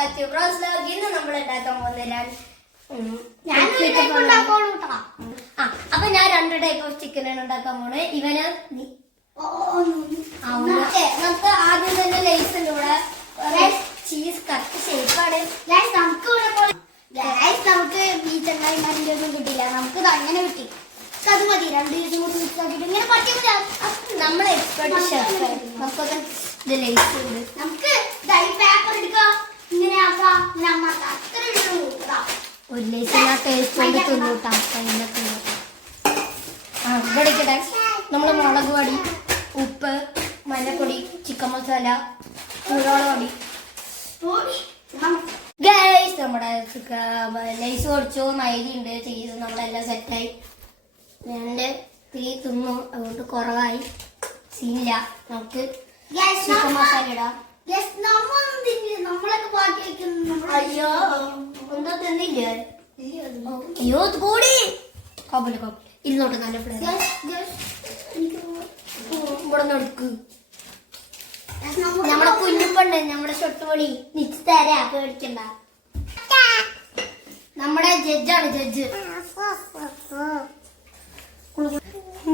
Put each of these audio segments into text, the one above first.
Back to bros vlog. ഇന്ന് നമ്മൾ ഉണ്ടാക്കാൻ പോകുന്ന അപ്പൊ ഞാൻ 2 ടൈപ്പ് ഓഫ് ചിക്കനാണ് ഉണ്ടാക്കാൻ പോണത്. ഇവന് നമുക്ക് ആദ്യം തന്നെ ലേസ് ഉണ്ട് ഇവിടെ. ചീസ് കറക്റ്റ് ഷേപ്പാണ്. നമുക്ക് ഈ ചെന്നായി ഒന്നും കിട്ടില്ല, നമുക്ക് അങ്ങനെ കിട്ടി. അത് മതി, 2 ദിവസം കൂടി മിക്സ് ആക്കിയിട്ട് ഇങ്ങനെ പറ്റി. നമ്മൾ എക്സ്പെർട്ട് ഷെഫ്. നമുക്കൊക്കെ ഇത് ലേസ് ഉണ്ട്. നമുക്ക് പേപ്പർ എടുക്കാം, ഇങ്ങനെ ആക്കാം, അത്ര ഒരു ലേസിന് ടേസ്റ്റ് കൊണ്ട് തിന്നൂട്ടാം. ഇവിടെ നമ്മള് മുളക് പൊടി, ഉപ്പ്, മഞ്ഞപ്പൊടി, ചിക്കൻ മസാല, കുരുമുളക് പൊടി. ഗൈസ് നമ്മുടെ ലേസ് പൊടിച്ചു, മൈദ ഉണ്ട്, ചെയ്ത് നമ്മളെല്ലാം സെറ്റായി. രണ്ട് തീ തിന്നു, അതുകൊണ്ട് കുറവായി, സീനില്ല. നമുക്ക് ചിക്കൻ മസാല ഇടാം. നമ്മളൊക്കെ ബാക്കി വെക്കുന്നു. അയ്യോ ഒന്നും തന്നില്ല. അയ്യോ കൂടി കോപ്പല് കോപ്പല് ഇരുന്നോട്ട്. നല്ല ഫ്ലേവർ ഇവിടെ എടുക്ക്. നമ്മുടെ കുഞ്ഞുപ്പണ്ട്, നമ്മുടെ ചൊട്ടുപൊടി നിച്ച് തരാ, പേടിക്കണ്ട. നമ്മുടെ ജഡ്ജാണ്, ജഡ്ജ്.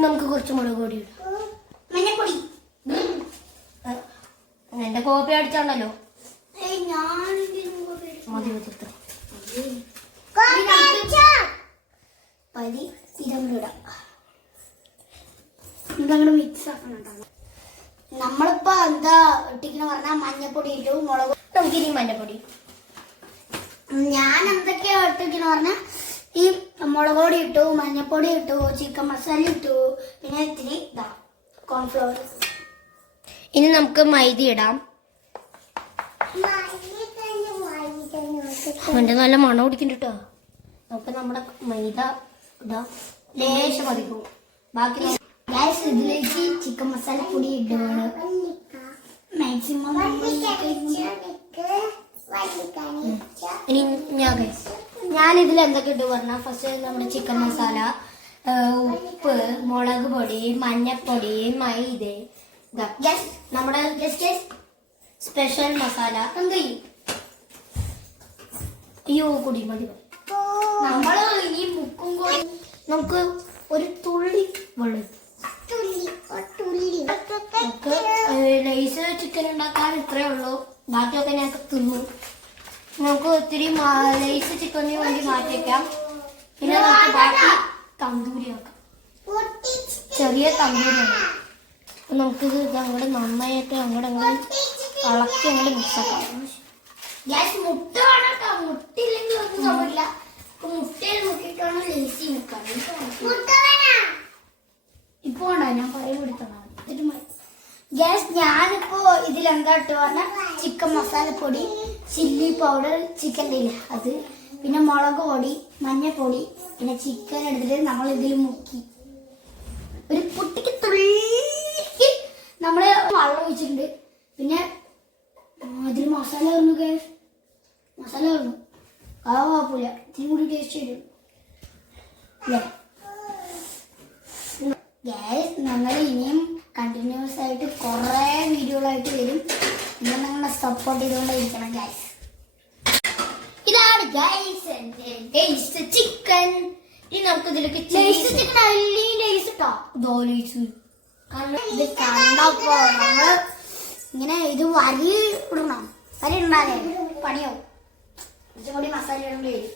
നമുക്ക് കുറച്ച് മുളക് പൊടി ഇടാം. മഞ്ഞപ്പൊടി. എന്റെ കോപ്പി അടിച്ചാണല്ലോ. മതി പതി ഇരമിടാം. ഇതങ്ങനെ മിക്സ് ആക്കണം. നമ്മളിപ്പോ എന്താ ഇട്ടിക്കണ പറഞ്ഞാൽ മഞ്ഞപ്പൊടി ഇട്ടു, മുളക്. നമുക്കിനി മഞ്ഞപ്പൊടി. ഞാൻ എന്തൊക്കെയാ ഇട്ടിക്കണ പറഞ്ഞാൽ ഈ മുളക് പൊടി ഇട്ടു, മഞ്ഞപ്പൊടി ഇട്ടു, ചിക്കൻ മസാല ഇട്ടു, പിന്നെ ഇത്തിരി ഇതാ കോൺഫ്ലവർ. ഇനി നമുക്ക് മൈദ ഇടാം. അവന്റെ നല്ല മണം പിടിക്കുന്നുണ്ട് കേട്ടോ. നമുക്ക് നമ്മുടെ മൈദ ഇടാം, ലേശം മതിക്കും. ബാക്കി ഇതിലേക്ക് ചിക്കൻ മസാല പൊടി ഇടുകയാണ് മാക്സിമം. ഇനി ഞാനിതിൽ എന്തൊക്കെ ഇട്ടു പറഞ്ഞാൽ, ഫസ്റ്റ് നമ്മുടെ ചിക്കൻ മസാല, ഉപ്പ്, മുളക് പൊടി, മഞ്ഞപ്പൊടി, മൈദ, നമ്മുടെ സ്പെഷ്യൽ മസാല. അയ്യോ കൂടി മതി. നമ്മള് ഇനി മുക്കും കൂടി നമുക്ക് ഒരു തുള്ളി വെള്ളം. ലൈസ് ചിക്കൻ ഉണ്ടാക്കാൻ ഇത്രേ ഉള്ളൂ, ബാക്കിയൊക്കെ ഞാൻ തിന്നു. നമുക്ക് ഒത്തിരി ലൈസ് ചിക്കന് വേണ്ടി മാറ്റി വെക്കാം. പിന്നെ നമുക്ക് ബാക്കി തന്തൂരി ആക്കാം, ചെറിയ തന്തൂരിയാണ്. നമുക്കിത് അങ്ങോട്ട് നന്നായിട്ട് അങ്ങോട്ട് ഇളക്കി അങ്ങോട്ട് മിക്സ് ആക്കാം. മുട്ട വേണം, മുട്ടയില്ലെങ്കിൽ ഒന്നും സംഭവില്ല. മുട്ടയിൽ മുക്കിയിട്ടാണ് ലേസി മുക്കാൻ. ഇപ്പൊ ഉണ്ടോ ഞാൻ പറയുമ്പോഴാണ് ഗ്യാസ്. ഞാനിപ്പോ ഇതിലെന്താ ഇട്ട് പറഞ്ഞാൽ ചിക്കൻ മസാലപ്പൊടി, ചില്ലി പൗഡർ, ചിക്കൻ്റെ ഇല്ല അത്, പിന്നെ മുളക് പൊടി, മഞ്ഞപ്പൊടി, പിന്നെ ചിക്കൻ എടുത്തിട്ട് നമ്മൾ ഇതിൽ മുക്കി ഒരു കുട്ടിക്ക് തുള്ളിക്ക് നമ്മള് വെള്ളം ഒഴിച്ചിട്ടുണ്ട്. പിന്നെ അതിൽ മസാല ഇറങ്ങു ഗ്യാസ്, മസാല ഇറങ്ങു. ആ കുഴപ്പമില്ല, ഇത്തിരി കൂടി ടേസ്റ്റ് വരും അല്ലേ ഗ്യാസ്. ഞങ്ങൾ ഇനിയും കണ്ടിന്യൂസ് ആയിട്ട് കുറേ വീഡിയോകളായിട്ട് വരും. നിങ്ങൾ നിങ്ങളെ സപ്പോർട്ട് ചെയ്തുകൊണ്ടിരിക്കണം ഗ്യാസ്. ഇതാണ് ഗൈസ് ടേസ്റ്റ് ചിക്കൻ. ഇനി നമുക്ക് ഇതിലേക്ക് ലേസ് ഇട്ടോ ഇത് കണ്ടപ്പോ നമ്മള് ഇങ്ങനെ ഇത് വരി ഇടണം. വരി ഇടാതെ പണിയാവും. കുറച്ചുകൂടി മസാല ഇടേണ്ടി വരും.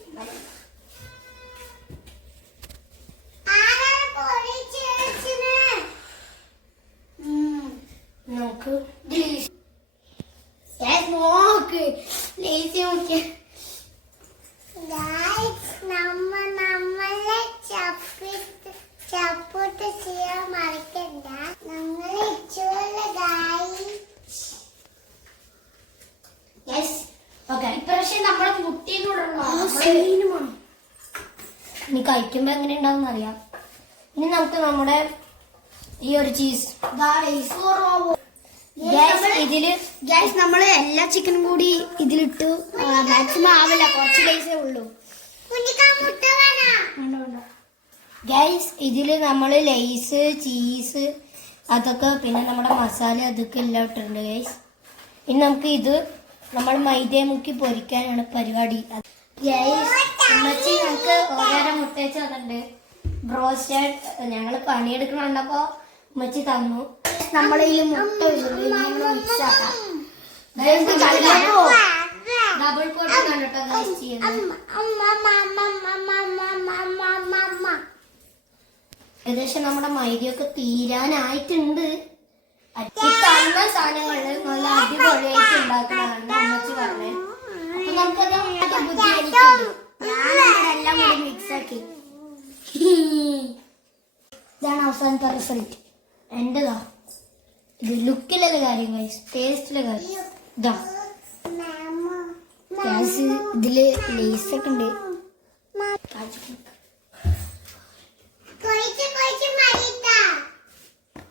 നമുക്ക് നോക്ക് ലേസി നോക്കിയ സപ്പോർട്ട് ചെയ്യാൻ മറക്കണ്ട. നമ്മൾ ഇപ്രാവശ്യം നമ്മളെ മുട്ടീനോടണം. ഇനി കഴിക്കുമ്പോ എങ്ങനെ ഉണ്ടാവും അറിയാം. ഇനി നമുക്ക് നമ്മുടെ ഈ ഒരു ചീസ് ഇതില് ഗ്യാസ് നമ്മള് എല്ലാ ചിക്കനും കൂടി ഇതിലിട്ടു. മാക്സിമം ആവില്ല, കുറച്ച് ലേസേ ഉള്ളൂ. ഗൈസ് ഇതില് നമ്മള് ലേസ്, ചീസ്, അതൊക്കെ പിന്നെ നമ്മുടെ മസാല അതൊക്കെ എല്ലാം ഇട്ടിട്ടുണ്ട് ഗൈസ്. ഇനി നമുക്ക് ഇത് നമ്മൾ മൈദ മുക്കി പൊരിക്കാനാണ് പരിപാടി. ഉമ്മച്ചി ഞങ്ങൾക്ക് ഓരോരോ മുട്ട വെച്ച് തന്നിട്ടുണ്ട്. ബ്രോസ്റ്റഡ് ഞങ്ങൾ പണിയെടുക്കണുണ്ടപ്പോ ഉമ്മച്ചി തന്നു. നമ്മളതിൽ മുട്ട മിക്സ് ആക്കാം. ഡബിൾ കോട്ടിംഗ് ആണ് കേട്ടോ ഗൈസ് ചെയ്യുന്നത്. ഏകദേശം നമ്മുടെ മൈദയൊക്കെ തീരാനായിട്ടുണ്ട്. തന്ന സാധനങ്ങളിൽ നല്ല അടിപൊളിയായിട്ട് ഉണ്ടാക്കുന്നതാണ് അമ്മച്ചി പറഞ്ഞത്. അപ്പൊ നമുക്കത് എല്ലാം കൂടി മിക്സ് ആക്കി. ഇതാണ് അവസാനത്തെ റിസൾട്ട്. എന്റെതാ ഇത് ലുക്കിലുള്ള കാര്യം ഗൈസ്, ടേസ്റ്റിലെ കാര്യം ഇതാ. ഇതില് ലേസ് ഒക്കെ ഉണ്ട്.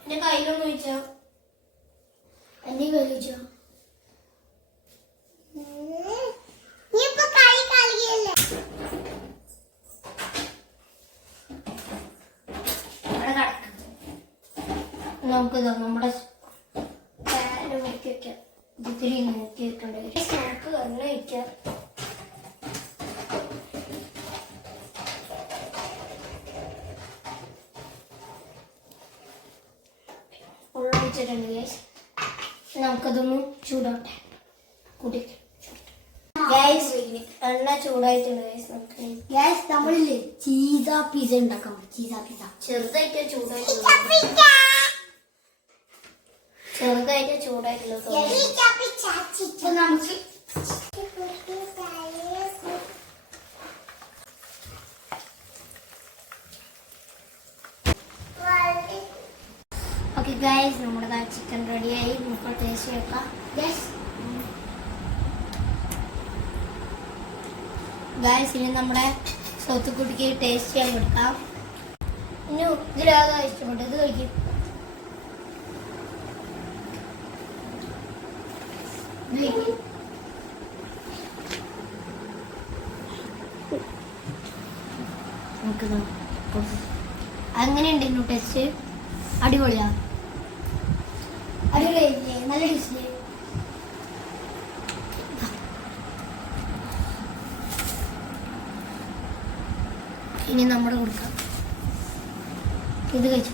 എന്റെ കയ്യിലൊന്നും ചോദിച്ചോ, എന്റെ കഴിച്ചോ? നമുക്കിതാ നമ്മുടെ പാന് നോക്കി വെക്കാം. ഇത്തിരി നോക്കി വെക്കണ്ടേ, നമുക്ക് എണ്ണ വയ്ക്കാം. ഉള്ളിച്ചിട്ടുണ്ട് ഗൈസ്. നമുക്കതൊന്ന് ചൂടോട്ടെ കുടിക്കാം. ഗൈസ് എണ്ണ ചൂടായിട്ടുണ്ട് ഗൈസ്. നമുക്ക് ഗ്യാസ് നമ്മളില്ലേ ചീസ പിസ ഉണ്ടാക്കാം. ചീസ പിസ ചെറുതായിട്ട് ചൂടായിട്ടുള്ളൂ. ഇപ്പൊ നമുക്ക് ഓക്കെ ഗൈസ്, നമ്മുടെ ചിക്കൻ റെഡിയായി. നമുക്ക് ടേസ്റ്റ് വെക്കാം. ഗൈസ് ഇനി നമ്മുടെ സോത്തുക്കുട്ടിക്ക് ടേസ്റ്റ് ചെയ്യാൻ കൊടുക്കാം. ഇനി ഇതിലാകാൻ ഇഷ്ടപ്പെട്ടു. ഇത് കഴിക്കും. അങ്ങനെയുണ്ടെങ്കിലും ടെസ്റ്റ് അടിപൊളിയാ. അടിപൊളിയായില്ലേ? നല്ല ടേസ്റ്റ്. ഇനി നമ്മുടെ കൊടുക്കാം. ഇത് കഴിച്ചു.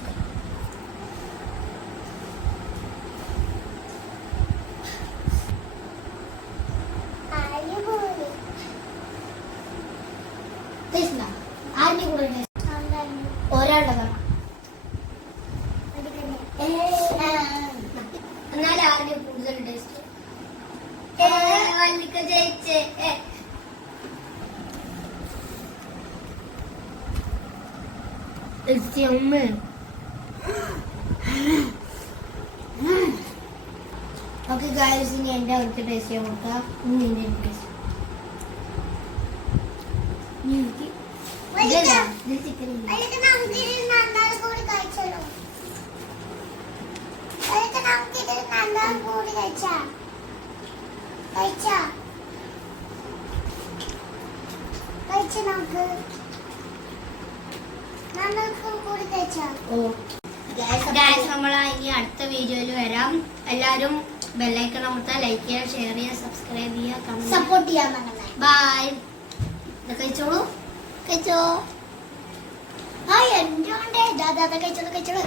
ആരുടെ കൂടെ ഒരാളുടെ എന്നാൽ ആരുടെ കൂടുതൽ ടേസ്റ്റ്? ജയിച്ചേ. ഓക്കെ ഗൈസ്, ഇനി എന്റെ അവർക്ക് ടേസ്റ്റ് ചെയ്യാൻ കൊടുക്കാം. നിന്റെ ടേസ്റ്റ് ചിക്കൻ നമ്മൾ ഇനി അടുത്ത വീഡിയോയിൽ വരാം. എല്ലാരും ബെല്ലൈക്കൺ അമർത്താൻ, ലൈക്ക് ചെയ്യുക, ഷെയർ ചെയ്യുക, സബ്സ്ക്രൈബ് ചെയ്യുക, സപ്പോർട്ട് ചെയ്യാൻ. ബൈ. കഴിച്ചോളൂ, കഴിച്ചോ. എന്റെ കഴിച്ചോളൂ.